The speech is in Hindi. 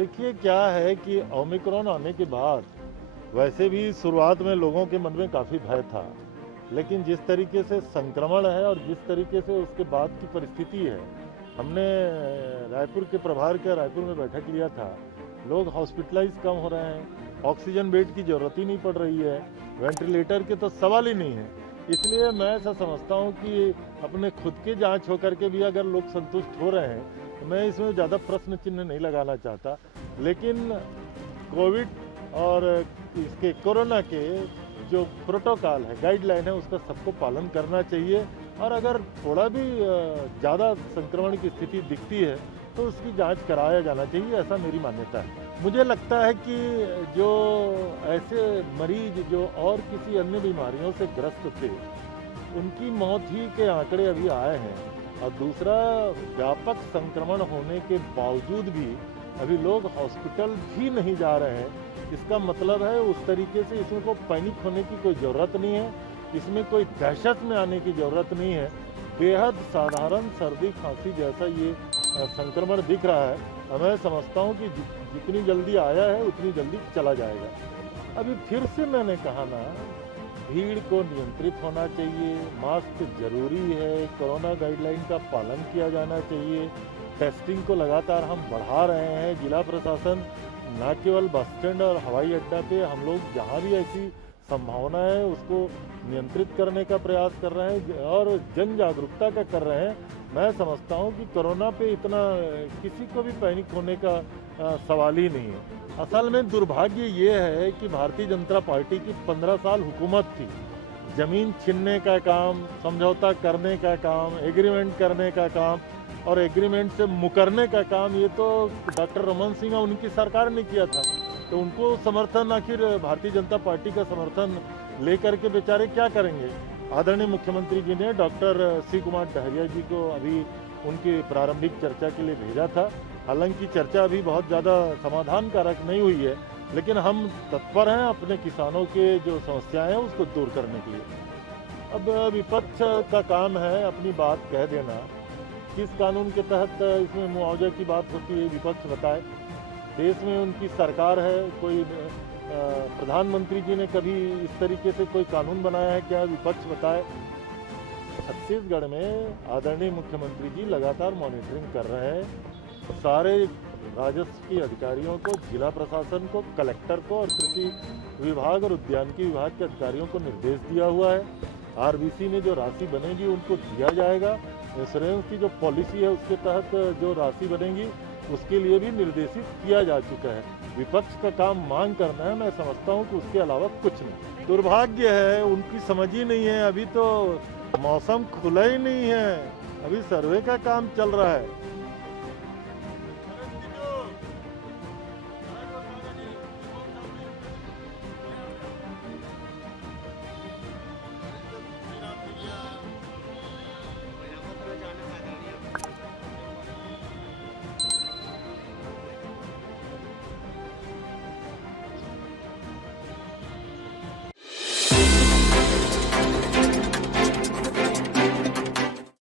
देखिए क्या है कि ओमिक्रॉन आने के बाद वैसे भी शुरुआत में लोगों के मन में काफ़ी भय था, लेकिन जिस तरीके से संक्रमण है और जिस तरीके से उसके बाद की परिस्थिति है, हमने रायपुर के प्रभार का रायपुर में बैठक लिया था। लोग हॉस्पिटलाइज कम हो रहे हैं, ऑक्सीजन बेड की ज़रूरत ही नहीं पड़ रही है, वेंटिलेटर के तो सवाल ही नहीं है। इसलिए मैं ऐसा समझता हूँ कि अपने खुद के जांच होकर के भी अगर लोग संतुष्ट हो रहे हैं तो मैं इसमें ज़्यादा प्रश्न चिन्ह नहीं लगाना चाहता। लेकिन कोविड और इसके कोरोना के जो प्रोटोकॉल है, गाइडलाइन है, उसका सबको पालन करना चाहिए। और अगर थोड़ा भी ज़्यादा संक्रमण की स्थिति दिखती है तो उसकी जांच कराया जाना चाहिए, ऐसा मेरी मान्यता है। मुझे लगता है कि जो ऐसे मरीज जो और किसी अन्य बीमारियों से ग्रस्त थे, उनकी मौत ही के आंकड़े अभी आए हैं। और दूसरा, व्यापक संक्रमण होने के बावजूद भी अभी लोग हॉस्पिटल भी नहीं जा रहे हैं। इसका मतलब है उस तरीके से इसमें कोई पैनिक होने की कोई ज़रूरत नहीं है, इसमें कोई दहशत में आने की ज़रूरत नहीं है। बेहद साधारण सर्दी खांसी जैसा ये संक्रमण दिख रहा है। मैं समझता हूँ कि जितनी जल्दी आया है उतनी जल्दी चला जाएगा। अभी फिर से मैंने कहा ना, भीड़ को नियंत्रित होना चाहिए, मास्क जरूरी है, कोरोना गाइडलाइन का पालन किया जाना चाहिए। टेस्टिंग को लगातार हम बढ़ा रहे हैं। जिला प्रशासन न केवल बस स्टैंड और हवाई अड्डा पे, हम लोग जहाँ भी ऐसी संभावना है उसको नियंत्रित करने का प्रयास कर रहे हैं और जन जागरूकता का कर रहे हैं। मैं समझता हूँ कि कोरोना पे इतना किसी को भी पैनिक होने का सवाल ही नहीं है। असल में दुर्भाग्य ये है कि भारतीय जनता पार्टी की 15 साल हुकूमत थी। जमीन छीनने का काम, समझौता करने का काम, एग्रीमेंट करने का काम और एग्रीमेंट से मुकरने का काम, ये तो डॉक्टर रमन सिंह और उनकी सरकार ने किया था। तो उनको समर्थन, आखिर भारतीय जनता पार्टी का समर्थन लेकर के बेचारे क्या करेंगे। आदरणीय मुख्यमंत्री जी ने डॉक्टर सी कुमार डहरिया जी को अभी उनकी प्रारंभिक चर्चा के लिए भेजा था। हालांकि चर्चा अभी बहुत ज़्यादा समाधान कारक नहीं हुई है, लेकिन हम तत्पर हैं अपने किसानों के जो समस्याएं हैं उसको दूर करने के लिए। अब विपक्ष का काम है अपनी बात कह देना। किस कानून के तहत इसमें मुआवजा की बात होती है, विपक्ष बताए। देश में उनकी सरकार है, कोई प्रधानमंत्री जी ने कभी इस तरीके से कोई कानून बनाया है क्या, विपक्ष बताए। छत्तीसगढ़ में आदरणीय मुख्यमंत्री जी लगातार मॉनिटरिंग कर रहे हैं। सारे राजस्व के अधिकारियों को, जिला प्रशासन को, कलेक्टर को और कृषि विभाग और उद्यानिकी विभाग के अधिकारियों को निर्देश दिया हुआ है। आरबीसी में जो राशि बनेगी उनको दिया जाएगा। इंश्योरेंस की जो पॉलिसी है उसके तहत जो राशि बनेगी उसके लिए भी निर्देशित किया जा चुका है। विपक्ष का काम मांग करना है, मैं समझता हूं कि उसके अलावा कुछ नहीं। दुर्भाग्य है, उनकी समझ ही नहीं है। अभी तो मौसम खुला ही नहीं है, अभी सर्वे का काम चल रहा है।